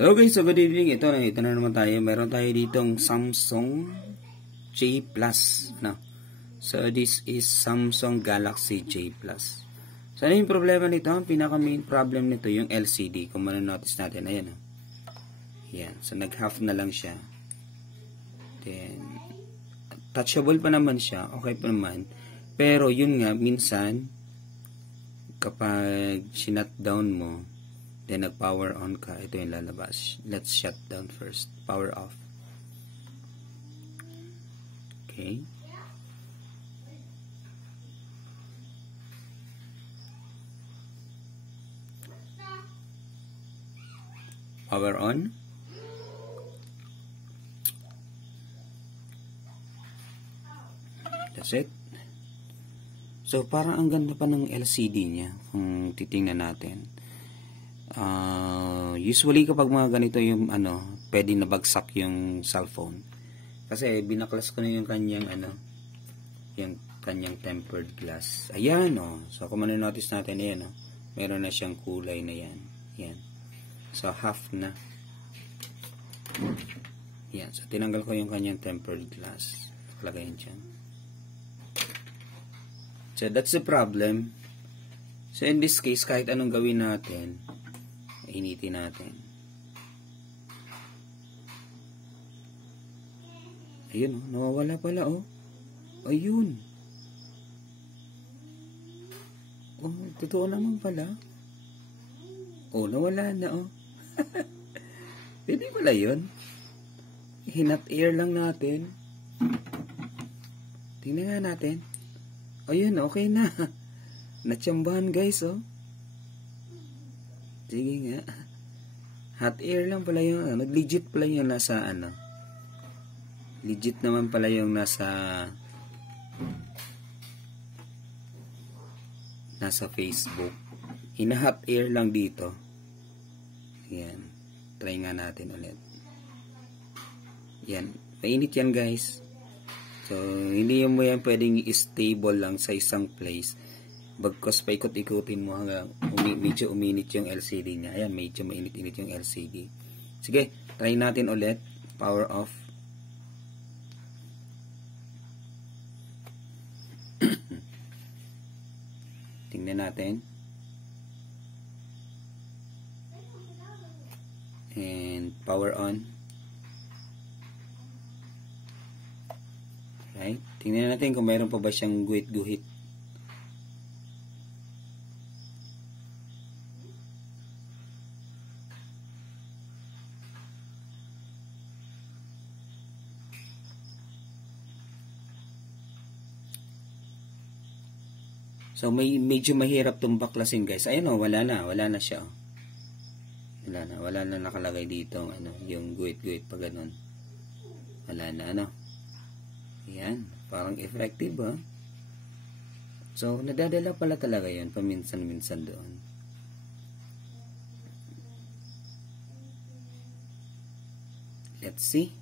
Hello guys, so good evening. Ito na naman tayo. Meron tayo ditong Samsung J Plus. So this is Samsung Galaxy J Plus. So ano yung problema nito? Ang pinaka main problem nito yung LCD. Kung manonotice natin, ayan. Ayan. So nag-half na lang siya. Then touchable pa naman siya. Okay pa naman. Pero yun nga, minsan kapag sinut down mo, then nag-power on ka, ito yung lalabas. Let's shut down first. Power off. Okay. Power on. That's it. So, parang ang ganda pa ng LCD niya kung titingnan natin. Usually kapag mga ganito yung pwede nabagsak yung cellphone. Kasi binaklas ko na yung kanyang yung kanyang tempered glass. Ayan So kung manonotice natin ayan meron na siyang kulay na yan. Yan. So half na. Yan. So tinanggal ko yung kanyang tempered glass. Nakalagay yan dyan. So that's the problem. So in this case, kahit anong gawin natin, initin natin. Ayun nawawala pala Ayun. Totoo naman pala. Nawala na Pwede pala yun. Hinat air lang natin. Tingnan nga natin. Ayun, okay na. Natsambahan guys Sige nga. Hot air lang pala yung legit pala yung nasa legit naman pala yung nasa Facebook. Hina-hot air lang dito. Ayan. Try nga natin ulit. Yan. Mainit yan guys. So, hindi mo yan pwedeng stable lang sa isang place. Bagkos paikot-ikutin mo hanggang medyo uminit yung LCD niya. Ayan, medyo mainit-init yung LCD. Sige, try natin ulit. Power off. Tingnan natin. And power on. Right? Tingnan natin kung mayroon pa ba siyang guhit-guhit. So medyo mahirap tong baklasin guys. Ayun wala na siya. Wala na nakalagay dito yung guhit-guhit pa ganun. Wala na Ayan, parang effective So nadadala pala talaga 'yan paminsan-minsan doon. Let's see.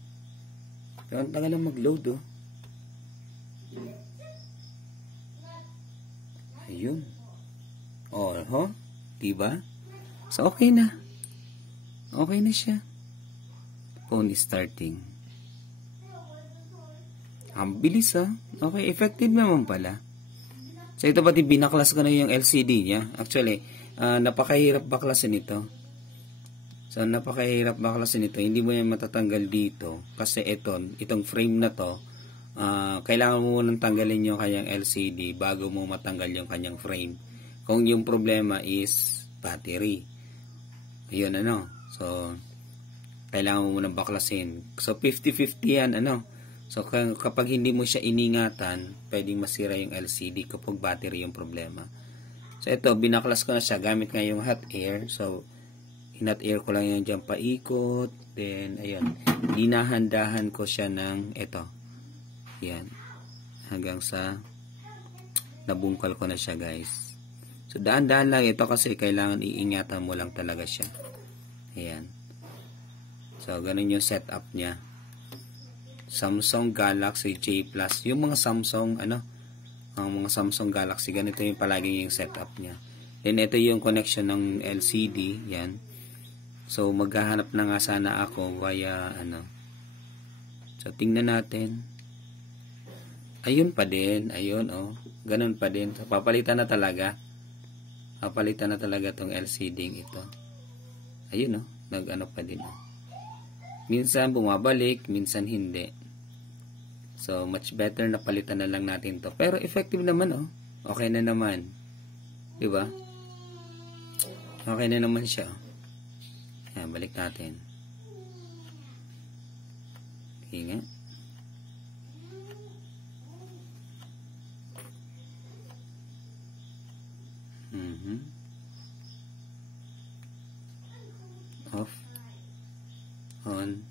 Pero ang tagal lang mag-load Ayun. Diba? So, okay na. Okay na siya. Phone is starting. Ang bilis Okay, effective naman pala. So, ito pati binaklas ko na yung LCD niya. Actually, napakahirap baklasin ito. So, napakahirap baklasin ito. Hindi mo yan matatanggal dito. Kasi itong frame na to, kailangan mo munang tanggalin yung kanyang LCD bago mo matanggal yung kanyang frame. Kung yung problema is battery. Ayun So, kailangan mo munang baklasin. So, 50-50 yan So, kapag hindi mo siya iningatan, pwedeng masira yung LCD kapag battery yung problema. So, ito, binaklas ko na siya gamit nga yung hot air. So, hinat air ko lang yan dyan paikot. Then, ayun. Dinahandahan ko siya ng yan. Hanggang sa nabungkal ko na siya guys. So daan-daan lang ito kasi kailangan iingatan mo lang talaga siya. Ayan. So ganun yung setup niya. Samsung Galaxy J Plus. Yung mga Samsung ang mga Samsung Galaxy ganito yung palagi yung setup niya. Then ito yung connection ng LCD. Yan. So, maghahanap na nga sana ako via ano. So, tingnan natin. Ayun pa din. Ayun, oh. Ganun pa din. So, papalitan na talaga. Papalitan na talaga tong LCD ito. Ayun, oh. Nag-ano pa din, oh. Minsan bumabalik, minsan hindi. So, much better na palitan na lang natin to. Pero effective naman, oh. Okay na naman. Diba? Okay na naman siya. Ayan, balik natin. Okay nga. Off. On.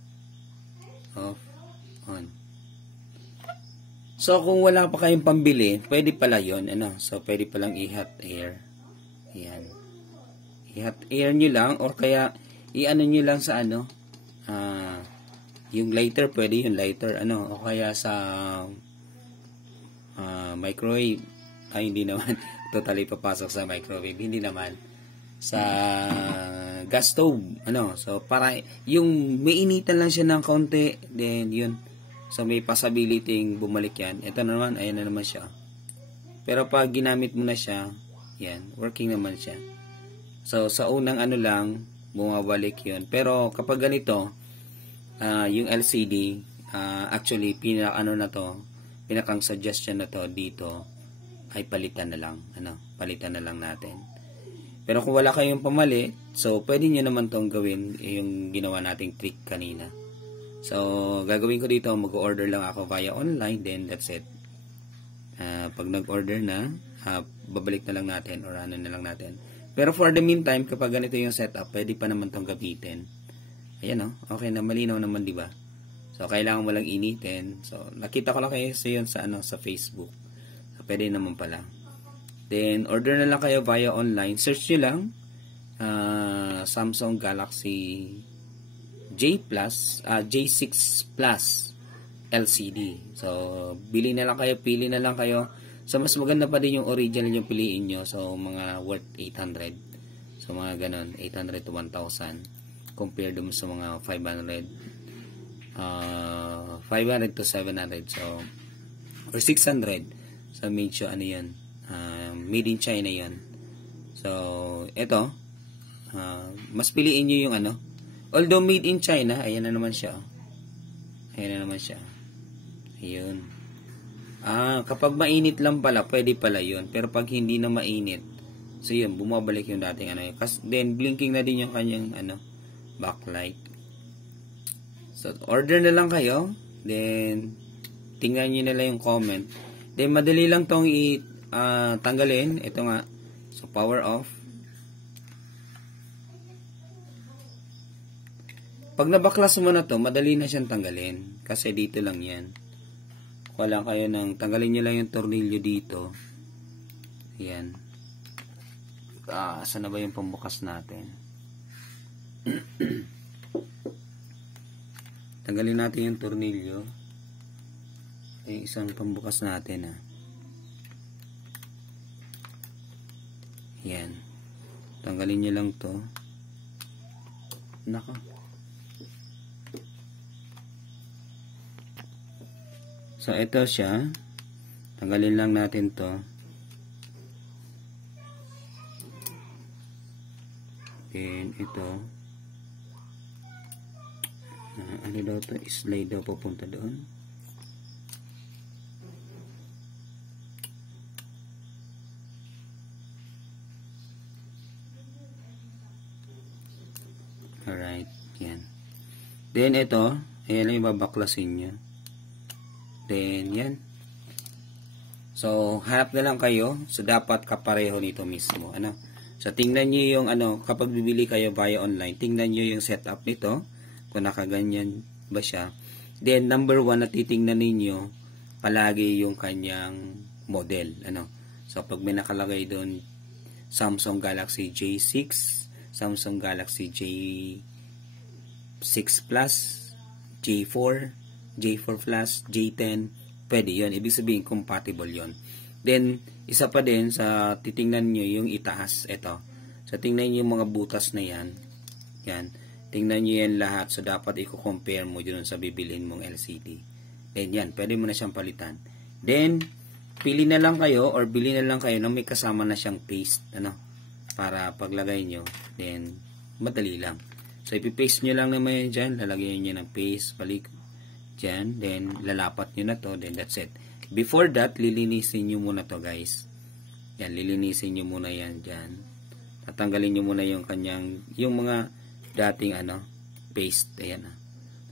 Off. On. So, kung wala pa kayong pambili, pwede pala yun. Ano? So, pwede palang i-hot air. Ayan. I-hot air nyo lang or kaya i-ano nyo lang sa ano. Yung lighter, pwede yung lighter. Ano? O kaya sa microwave. Ay, hindi naman. Totally papasok sa microwave. Hindi naman. Sa gas stove. Ano? So, para yung mainitan lang siya ng konti. Then, yun. So, may possibility bumalik yan. Ito naman, ayan na naman siya. Pero pag ginamit mo na siya, yan, working naman siya. So, sa unang ano lang, bumabalik yun. Pero kapag ganito, yung LCD, actually, pinakang suggestion na to dito, ay palitan na lang. Ano, palitan na lang natin. Pero kung wala kayong pamali, so, pwede nyo naman tong gawin, yung ginawa nating trick kanina. So, gagawin ko dito, mag-order lang ako via online, then that's it. Pag nag-order na, babalik na lang natin or ano na lang natin. Pero for the meantime, kapag ganito yung setup, pwede pa naman itong gamitin. Ayan, oh, okay na, malinaw naman, di ba? So, kailangan mo lang initin. So, nakita ko lang kayo yun sa, sa Facebook. So, pwede naman pala. Then, order na lang kayo via online. Search nyo lang, Samsung Galaxy J6 Plus LCD. So, pili na lang kayo. So, mas maganda pa din yung original yung piliin nyo. So, mga worth 800. So, mga ganon. 800 to 1,000. Compared dun sa mga 500 to 700. So, or 600. So, medyo ano yan. Made in China yan. So, ito. Mas piliin nyo yung ano. Although made in China, ayan na naman siya. Ayan na naman siya. Ayun. Kapag mainit lang pala, pwede pala yun. Pero pag hindi na mainit, so yun, bumabalik yung dating ano. Then, blinking na din yung kanyang backlight. So, order na lang kayo. Then, tingnan nyo na lang yung comment. Then, madali lang tong tanggalin. Ito nga. So, power off. Pag nabaklas mo na to, madali na siyang tanggalin. Kasi dito lang yan. Wala kayo nang tanggalin nyo lang yung tornilyo dito. Yan. Saan na ba yung pambukas natin? Tanggalin natin yung tornilyo. Yung isang pambukas natin. Yan. Tanggalin nyo lang to. Naka. So, ito siya. Tanggalin lang natin to. Then, ito. Ano daw to? Slide daw pupunta doon. Alright. Yan. Then, ito. Ayan lang yung babaklasin nyo. Then, yan. So, hanap na lang kayo. So, dapat kapareho nito mismo. Ano? So, tingnan nyo yung, kapag bibili kayo via online, tingnan nyo yung setup nito. Kung nakaganyan ba siya. Then, number 1 na titingnan ninyo, palagi yung kanyang model. So, pag may nakalagay doon, Samsung Galaxy J6, Samsung Galaxy J6 Plus, J4, J4 Plus, J10, pwede yun. Ibig sabihin, compatible yun. Then, isa pa din sa titingnan nyo yung itaas. Ito. So, tingnan nyo yung mga butas na yan. Yan. Tingnan nyo yan lahat. So, dapat i-compare mo dun sa bibilhin mong LCD. Then, yan. Pwede mo na siyang palitan. Then, pili na lang kayo or bili na lang kayo na may kasama na siyang paste. Ano? Para paglagay nyo. Then, madali lang. So, ipipaste nyo lang naman yan dyan. Lalagyan nyo ng paste. Balik dyan. Then, lalapat nyo na to. Then, that's it. Before that, lilinisin nyo muna to, guys. Yan, lilinisin nyo muna yan dyan. Tatanggalin nyo muna yung kanyang, yung mga dating paste. Ayan.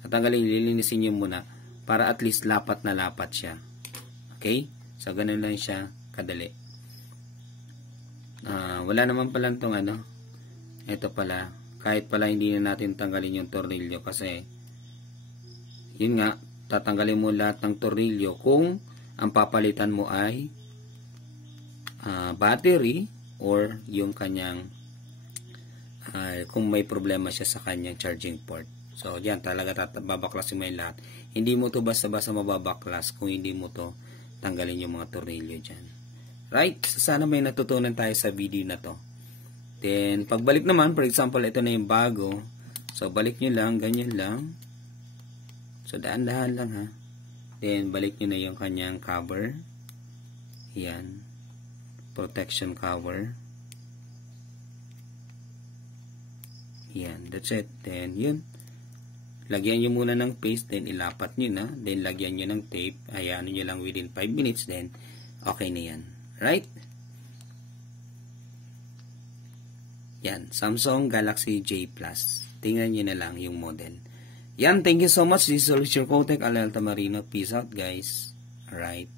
Tatanggalin, lilinisin nyo muna para at least lapat na lapat siya. Okay? So, ganun lang siya kadali. Wala naman pala itong ito pala. Kahit pala hindi na natin tanggalin yung tornilyo kasi yun nga, tatanggalin mo lahat ng tornilyo kung ang papalitan mo ay battery or yung kanyang kung may problema siya sa kanyang charging port. So, diyan talaga babaklasin mo yung lahat. Hindi mo to basta-basta mababaklas kung hindi mo to tanggalin yung mga tornilyo dyan. Right? So, sana may natutunan tayo sa video na to. Then, pagbalik naman, for example, ito na yung bago. So, balik nyo lang, ganyan lang. So, daan-dahan lang ha. Then, balik nyo na yung kanyang cover. Yan. Protection cover. Yan, that's it. Then, yun. Lagyan nyo muna ng paste, then ilapat nyo na. Then, lagyan nyo ng tape. Hayaan nyo lang within 5 minutes, then, okay na yan. Right? Yan, Samsung Galaxy J Plus. Tingnan nyo na lang yung model. Yan, thank you so much. This is Richard Kotek, Alalta Marino. Peace out, guys. Alright.